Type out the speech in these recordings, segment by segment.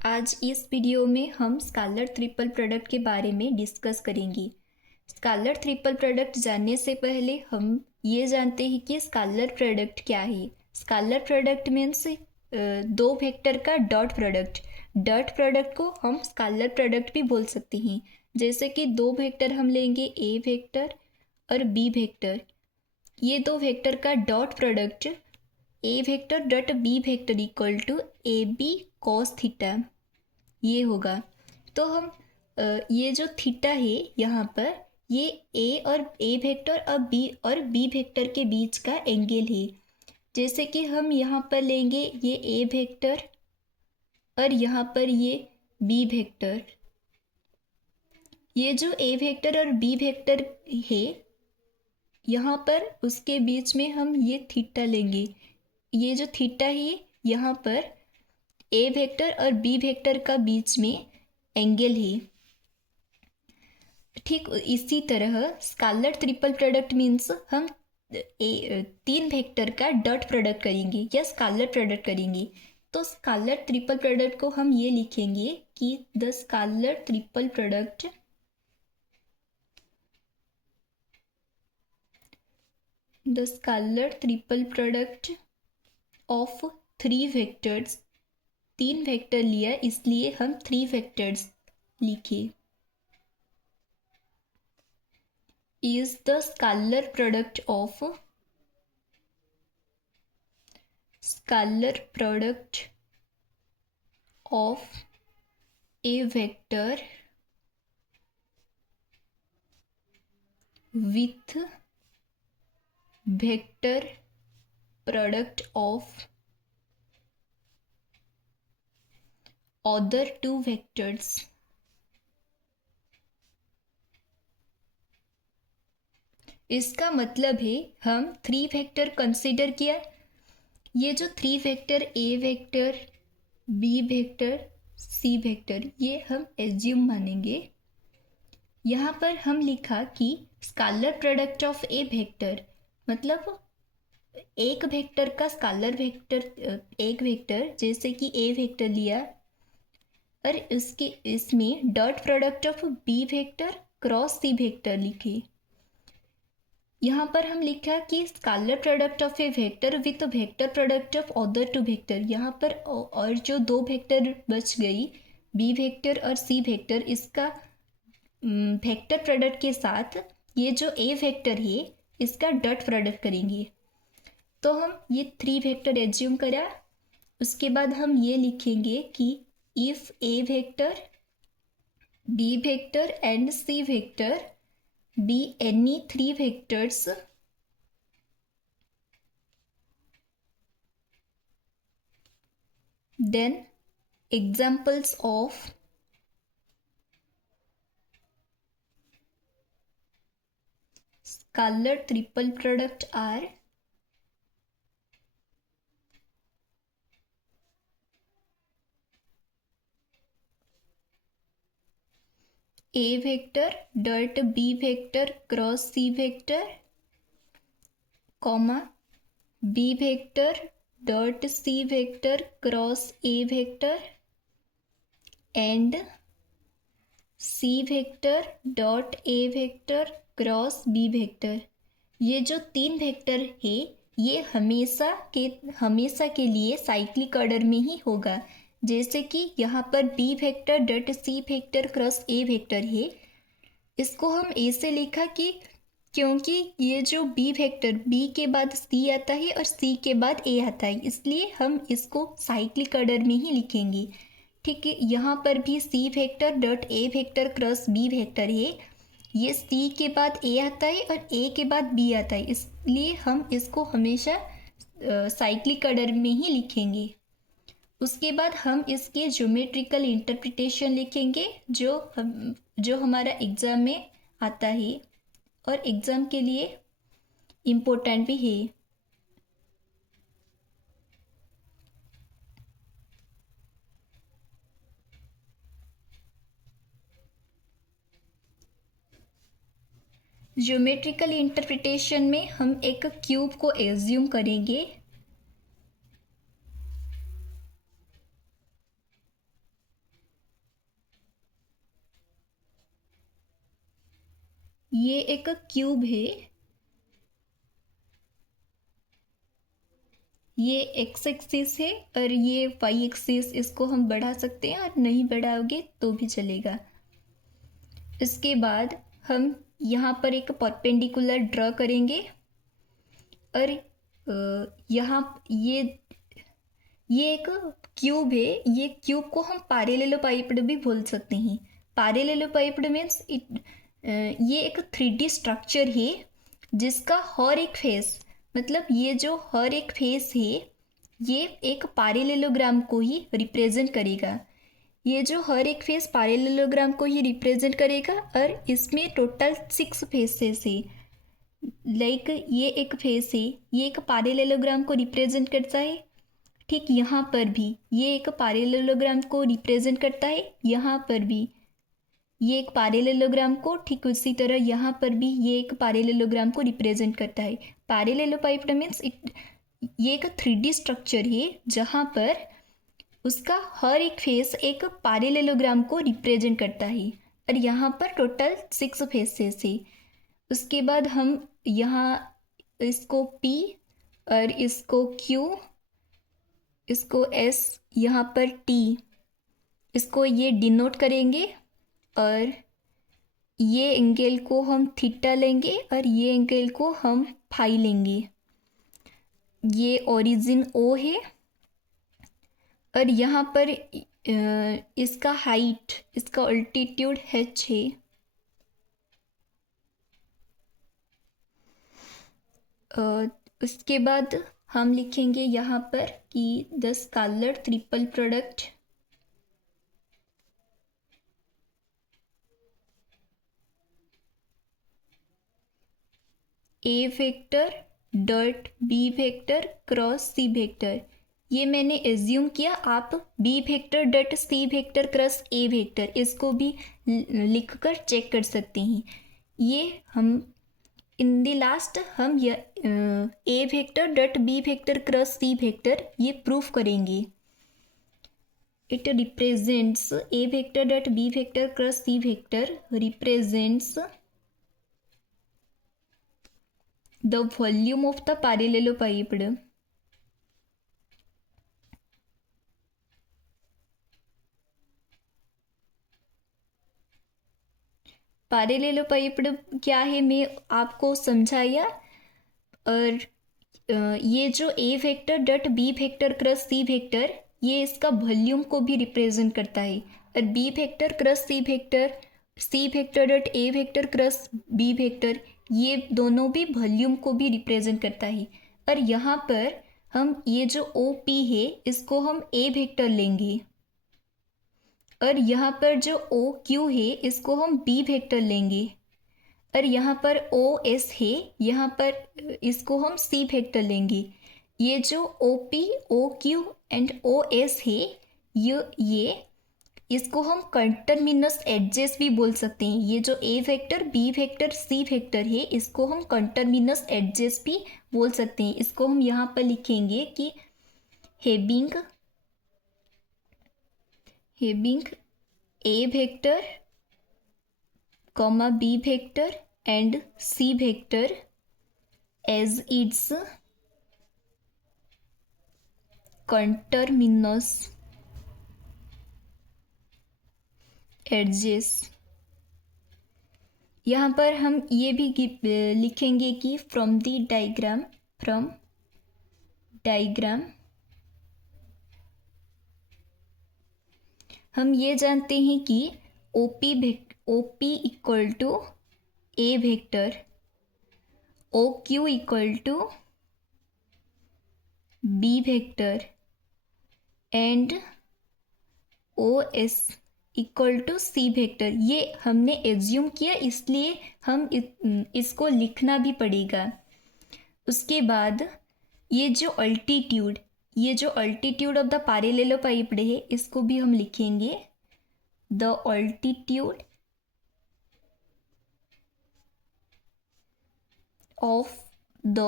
आज इस वीडियो में हम स्कालर ट्रिपल प्रोडक्ट के बारे में डिस्कस करेंगे। स्कालर ट्रिपल प्रोडक्ट जानने से पहले हम ये जानते हैं कि स्कालर प्रोडक्ट क्या है। स्कालर प्रोडक्ट मीन्स दो वेक्टर का डॉट प्रोडक्ट। डॉट प्रोडक्ट को हम स्कालर प्रोडक्ट भी बोल सकते हैं। जैसे कि दो वेक्टर हम लेंगे, ए वेक्टर और बी वेक्टर। ये दो वेक्टर का dot product a vector dot B vector equal to A B cos theta ये होगा। तो हम ये जो थीटा है यहाँ पर, ये ए वेक्टर और बी वेक्टर के बीच का एंगल है। जैसे कि हम यहाँ पर लेंगे ये ए वेक्टर और यहाँ पर ये बी वेक्टर। ये जो ए वेक्टर और बी वेक्टर है यहाँ पर, उसके बीच में हम ये थीटा लेंगे। ये जो थीटा है यहाँ पर ए वेक्टर और बी वेक्टर का बीच में एंगल है। ठीक इसी तरह स्कालर ट्रिपल प्रोडक्ट मीन्स हम तीन वेक्टर का डॉट प्रोडक्ट करेंगे या स्कालर प्रोडक्ट करेंगे। तो स्कालर ट्रिपल प्रोडक्ट को हम ये लिखेंगे कि the scalar triple product of three vectors. तीन वेक्टर लिया इसलिए हम थ्री वेक्टर्स लिखे। is the scalar product of a vector with vector product of other two vectors। इसका मतलब है हम थ्री वेक्टर कंसीडर किया। ये जो three vector a vector B vector C vector ये हम एज्यूम मानेंगे। यहाँ पर हम लिखा कि scalar product of a vector मतलब एक वेक्टर का स्कालर वेक्टर, एक वेक्टर जैसे कि ए वेक्टर लिया और इसमें dot product of b vector cross C vector लिखे। यहाँ पर हम लिखा कि scalar product of a vector with vector product of other two vector. यहाँ पर और जो दो वेक्टर बच गई, बी वेक्टर और सी वेक्टर, इसका वेक्टर प्रोडक्ट के साथ ये जो ए वेक्टर है इसका डॉट प्रोडक्ट करेंगे। तो हम ये थ्री वेक्टर एज्यूम करा। उसके बाद हम ये लिखेंगे कि if a vector B vector and C vector be any three vectors then examples of scalar triple product are a vector dot b vector cross c vector, comma b vector dot c vector cross a vector and c vector dot a vector cross B vector. ये जो तीन vector है ये हमेशा के लिए cyclic order में ही होगा। जैसे कि यहाँ पर B vector dot c vector cross a vector है, इसको हम ए से लिखा कि क्योंकि ये जो बी वेक्टर बी के बाद सी आता है और सी के बाद ए आता है, इसलिए हम इसको साइक्लिक ऑर्डर में ही लिखेंगे। ठीक है, यहाँ पर भी C vector dot A vector cross B vector है, ये सी के बाद ए आता है और ए के बाद बी आता है, इसलिए हम इसको हमेशा साइक्लिक ऑर्डर में ही लिखेंगे। उसके बाद हम इसके ज्योमेट्रिकल इंटरप्रिटेशन लिखेंगे जो हमारा एग्ज़ाम में आता है और एग्ज़ाम के लिए इम्पोर्टेंट भी है। ज्योमेट्रिकल इंटरप्रिटेशन में हम एक क्यूब को एज्यूम करेंगे। ये एक क्यूब है, ये एक्स एक्सिस है और ये वाई एक्सिस, इसको हम बढ़ा सकते हैं और नहीं बढ़ाओगे तो भी चलेगा। इसके बाद हम यहाँ पर एक परपेंडिकुलर ड्रॉ करेंगे और यहाँ ये एक क्यूब है, ये क्यूब को हम पैरेलेलोपाइप्ड भी बोल सकते हैं। पैरेलेलोपाइप्ड मीन्स ये एक 3D स्ट्रक्चर है जिसका हर एक फेस, मतलब ये जो हर एक फेस है ये एक पैरेलेलोग्राम को ही रिप्रेजेंट करेगा। ये जो हर एक फेस पैरेलेलोग्राम को ही रिप्रेजेंट करेगा और इसमें टोटल 6 फेसेस है। लाइक ये एक फेस है, ये एक पैरेलेलोग्राम को रिप्रेजेंट करता है। ठीक यहाँ पर भी ये एक पैरेलेलोग्राम को रिप्रेजेंट करता है, यहाँ पर भी ये एक पैरेलेलोग्राम को, ठीक उसी तरह यहाँ पर भी ये एक पैरेलेलोग्राम को रिप्रेजेंट करता है। पैरेलेलोपाइप्ड मीन्स ये एक 3D स्ट्रक्चर है जहाँ पर उसका हर एक फेस एक पैरेलेलोग्राम को रिप्रेजेंट करता है और यहाँ पर टोटल 6 फेसेस है। उसके बाद हम यहाँ इसको P और इसको Q, इसको S, यहाँ पर T, इसको ये डिनोट करेंगे और ये एंगल को हम थीटा लेंगे और ये एंगल को हम फाई लेंगे। ये ओरिजिन O है और यहाँ पर इसका हाइट, इसका अल्टीट्यूड h है। उसके बाद हम लिखेंगे यहाँ पर कि the scalar triple product a vector dot B vector cross C vector, ये मैंने एज्यूम किया, आप b vector dot c vector cross a vector इसको भी लिखकर चेक कर सकते हैं। ये हम इन द लास्ट हम A vector dot B vector cross C vector ये प्रूफ करेंगे। It represents A vector dot B vector cross C vector represents the volume of the parallelepiped. Parallelopiped क्या है मैं आपको समझाया। और ये जो ए vector dot B vector cross सी वेक्टर ये इसका वॉल्यूम को भी रिप्रेजेंट करता है और B vector cross C vector dot A vector cross B vector ये दोनों भी वॉल्यूम को भी रिप्रेजेंट करता है। और यहाँ पर हम ये जो ओ पी है इसको हम ए वेक्टर लेंगे और यहाँ पर जो ओ क्यू है इसको हम बी वेक्टर लेंगे और यहाँ पर ओ एस है, यहाँ पर इसको हम सी वेक्टर लेंगे। ये जो O P O Q and O S है ये इसको हम कंटरमिनस एडजेस भी बोल सकते हैं। ये जो ए वेक्टर बी वेक्टर सी वेक्टर है इसको हम कंटरमिनस एडजेस भी बोल सकते हैं। इसको हम यहाँ पर लिखेंगे कि having A vector comma B vector and C vector as its coterminous edges. यहाँ पर हम ये भी लिखेंगे कि फ्रॉम डायग्राम हम ये जानते हैं कि O P equal to a vector, O Q equal to B vector and O S equal to c vector. ये हमने एज्यूम किया इसलिए हम इसको लिखना भी पड़ेगा। उसके बाद ये जो अल्टीट्यूड ऑफ द पैरेलेलोपाइप्ड है इसको भी हम लिखेंगे the altitude of the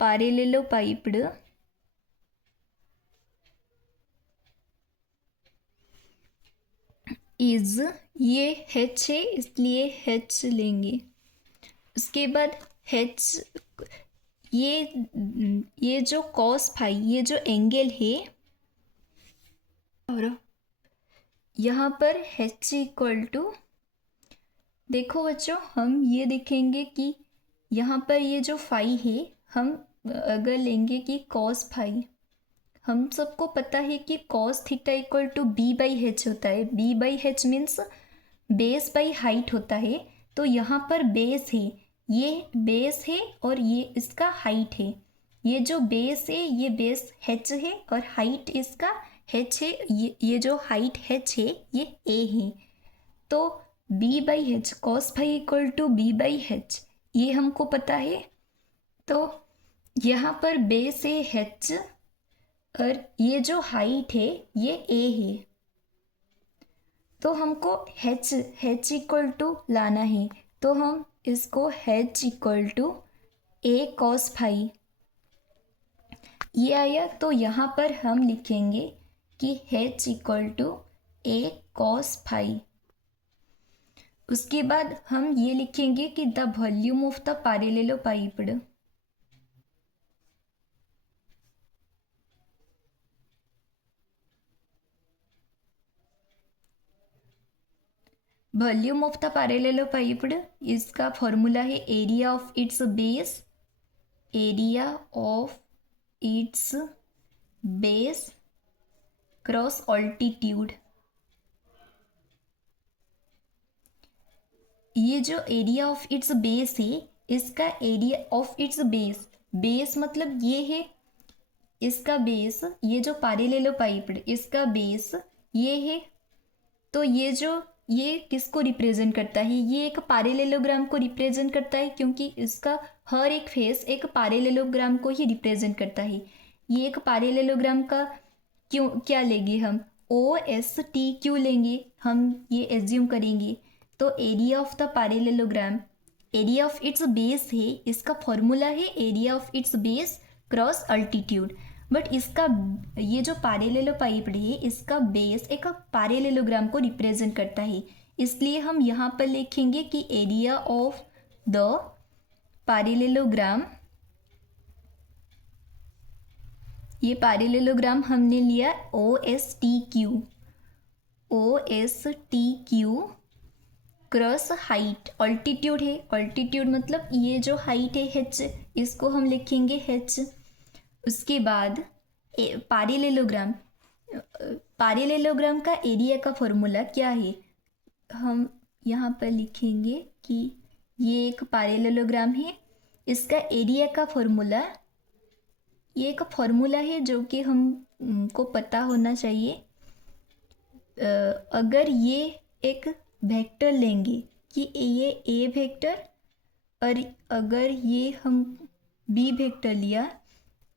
parallelopiped is, ये h है इसलिए h लेंगे। उसके बाद h, ये जो cos फाई, ये जो एंगल है, और यहाँ पर h इक्वल टू, देखो बच्चों हम ये देखेंगे कि यहाँ पर ये जो फाई है, हम अगर लेंगे कि cos फाई, हम सबको पता है कि cos theta equal to b by h होता है। b by h means base by height होता है। तो यहाँ पर बेस है, ये बेस है और ये इसका हाइट है। ये जो बेस है ये बेस h है और हाइट इसका h है। ये जो हाइट h है ये a है। तो b by h, cos phi equal to b by h, ये हमको पता है। तो यहाँ पर बेस है h और ये जो हाइट है ये a है। तो हमको h इक्वल टू लाना है। तो हम इसको h equal to a cos phi, ये आया। तो यहाँ पर हम लिखेंगे कि h equal to a cos phi. उसके बाद हम ये लिखेंगे कि the volume of the parallelopiped, volume of the parallelopiped, इसका फॉर्मूला है area of its base, area of its base cross altitude. ये जो एरिया ऑफ इट्स बेस है, इसका area of its base, base मतलब ये है इसका बेस, ये जो पैरेललोपाइड इसका बेस ये है। तो ये किसको रिप्रेजेंट करता है? ये एक पैरेललोग्राम को रिप्रेजेंट करता है, क्योंकि इसका हर एक फेस एक पैरेललोग्राम को ही रिप्रेजेंट करता है। ये एक पैरेललोग्राम का क्यों क्या लेंगे हम? OST क्यों लेंगे हम? ये एज्यूम करेंगे। तो area of the parallelogram, area of its base है, इसका फॉर्मूला है area of its base cross altitude. But इसका ये जो पैरेललोपाइड है, इसका बेस एक पैरेललोग्राम को रिप्रेजेंट करता है, इसलिए हम यहाँ पर लिखेंगे कि एरिया ऑफ द पैरेललोग्राम, ये पैरेललोग्राम हमने लिया OSTQ, OSTQ cross height, altitude है, ऑल्टीट्यूड मतलब ये जो हाइट है h, इसको हम लिखेंगे h। उसके बाद पैरेललोग्राम, पैरेललोग्राम का एरिया का फॉर्मूला क्या है? हम यहाँ पर लिखेंगे कि ये एक पैरेललोग्राम है, इसका एरिया का फॉर्मूला, ये एक फॉर्मूला है जो कि हमको पता होना चाहिए। अगर ये एक वेक्टर लेंगे कि ये ए वेक्टर, और अगर ये हम बी वेक्टर लिया,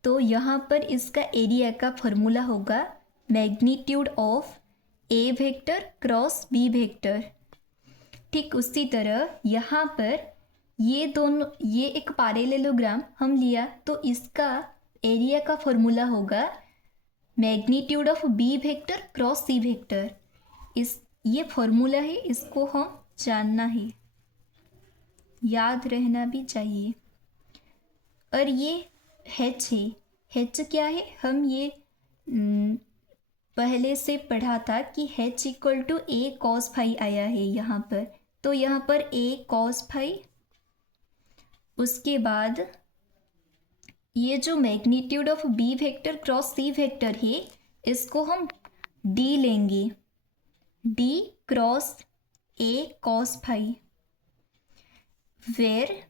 तो यहाँ पर इसका एरिया का फॉर्मूला होगा magnitude of a vector cross B vector. ठीक उसी तरह यहाँ पर ये दोनों, ये एक पैरेललोग्राम हम लिया, तो इसका एरिया का फॉर्मूला होगा magnitude of b vector cross C vector. ये फॉर्मूला है, इसको हम जानना है, याद रहना भी चाहिए। और ये h है, h क्या है? हम ये पहले से पढ़ा था कि h equal to a cos phi आया है यहाँ पर। तो यहाँ पर a कॉस फाई, उसके बाद ये जो magnitude of b vector cross c vector है, इसको हम d लेंगे, d cross a cos phi, where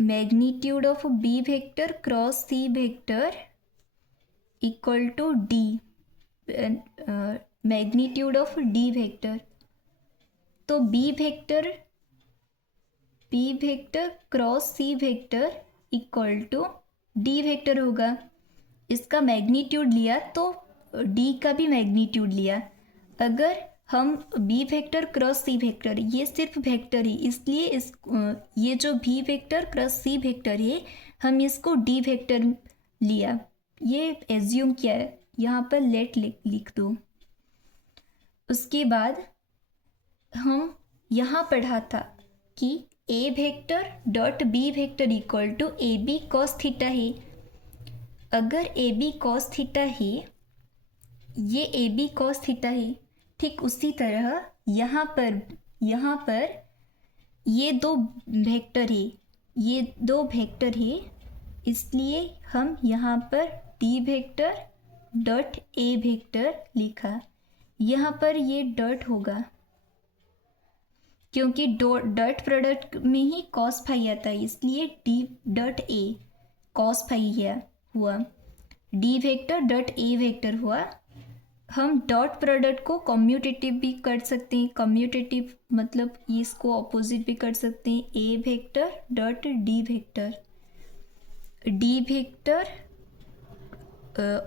magnitude of b vector cross c vector equal to d, magnitude of d vector. तो b vector cross c vector equal to d vector होगा। इसका magnitude लिया तो d का भी magnitude लिया। अगर हम b vector cross c vector, ये सिर्फ वेक्टर है, इसलिए ये जो b vector cross c vector है, हम इसको d वेक्टर लिया, ये एज्यूम किया है, यहाँ पर लेट लिख दो। उसके बाद हम यहाँ पढ़ा था कि A vector dot B vector equal to A B cos theta है। अगर ए बी कॉस थीटा है, ये ए बी कॉस थीटा है, ठीक उसी तरह यहाँ पर ये दो वेक्टर है, ये दो वेक्टर है, इसलिए हम यहाँ पर D vector dot A vector लिखा। यहाँ पर ये डॉट होगा क्योंकि डॉट प्रोडक्ट में ही कॉस फाई आता है, इसलिए D dot A cos phi हुआ, D vector dot A vector हुआ। हम डॉट प्रोडक्ट को कम्यूटेटिव भी कर सकते हैं, कम्यूटेटिव मतलब इसको ऑपोजिट भी कर सकते हैं, A vector dot D vector. D vector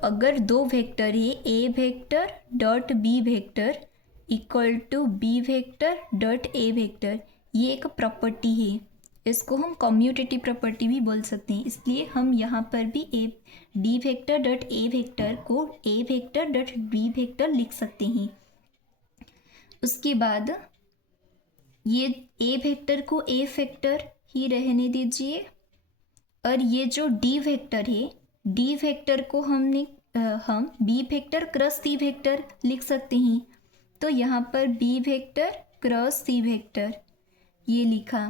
अगर दो वेक्टर है, A vector dot B vector equal to B vector dot A vector, ये एक प्रॉपर्टी है, इसको हम कम्यूटेटिव प्रॉपर्टी भी बोल सकते हैं। इसलिए हम यहाँ पर भी A D vector dot A vector को ए वेक्टर डॉट बी वेक्टर लिख सकते हैं। उसके बाद ये ए वेक्टर को ए वेक्टर ही रहने दीजिए, और ये जो डी वेक्टर है, डी वेक्टर को हम बी वेक्टर क्रॉस सी वेक्टर लिख सकते हैं। तो यहाँ पर बी वेक्टर क्रॉस सी वेक्टर ये लिखा।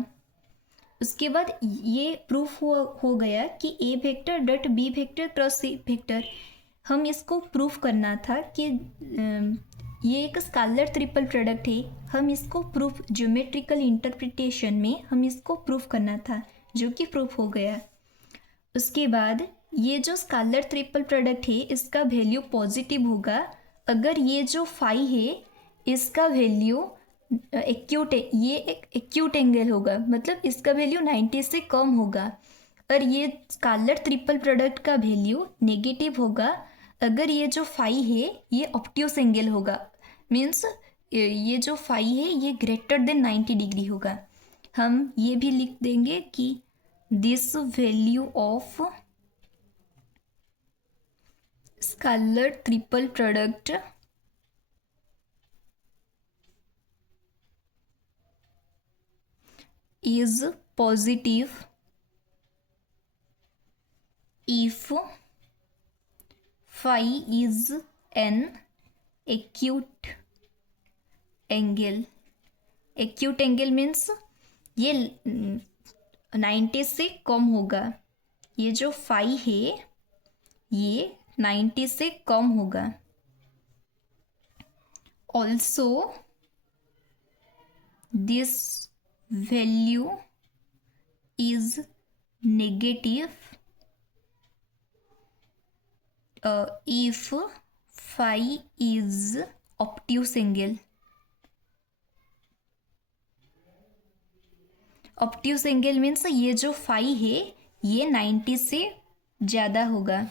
उसके बाद ये प्रूफ हो गया कि A vector dot B vector cross C vector. हम इसको प्रूफ करना था कि ये एक स्केलर ट्रिपल प्रोडक्ट है, हम इसको प्रूफ ज्योमेट्रिकल इंटरप्रिटेशन में हम इसको प्रूफ करना था, जो कि प्रूफ हो गया। उसके बाद ये जो स्केलर ट्रिपल प्रोडक्ट है, इसका वैल्यू पॉजिटिव होगा अगर ये जो फाई है इसका वैल्यू ये एक एक्यूट एंगल होगा, मतलब इसका वैल्यू 90 से कम होगा। और ये स्केलर ट्रिपल प्रोडक्ट का वैल्यू नेगेटिव होगा अगर ये जो फाई है ये ऑब्ट्यूस एंगल होगा, मीन्स ये जो फाई है ये ग्रेटर देन 90 डिग्री होगा। हम ये भी लिख देंगे कि this value of scalar triple product is positive if phi is an acute angle. acute angle means ये 90 से कम होगा, ये जो फाई है ये 90 से कम होगा। also this value is negative if phi is obtuse angle. obtuse angle means ये जो फाई है ये 90 से ज़्यादा होगा।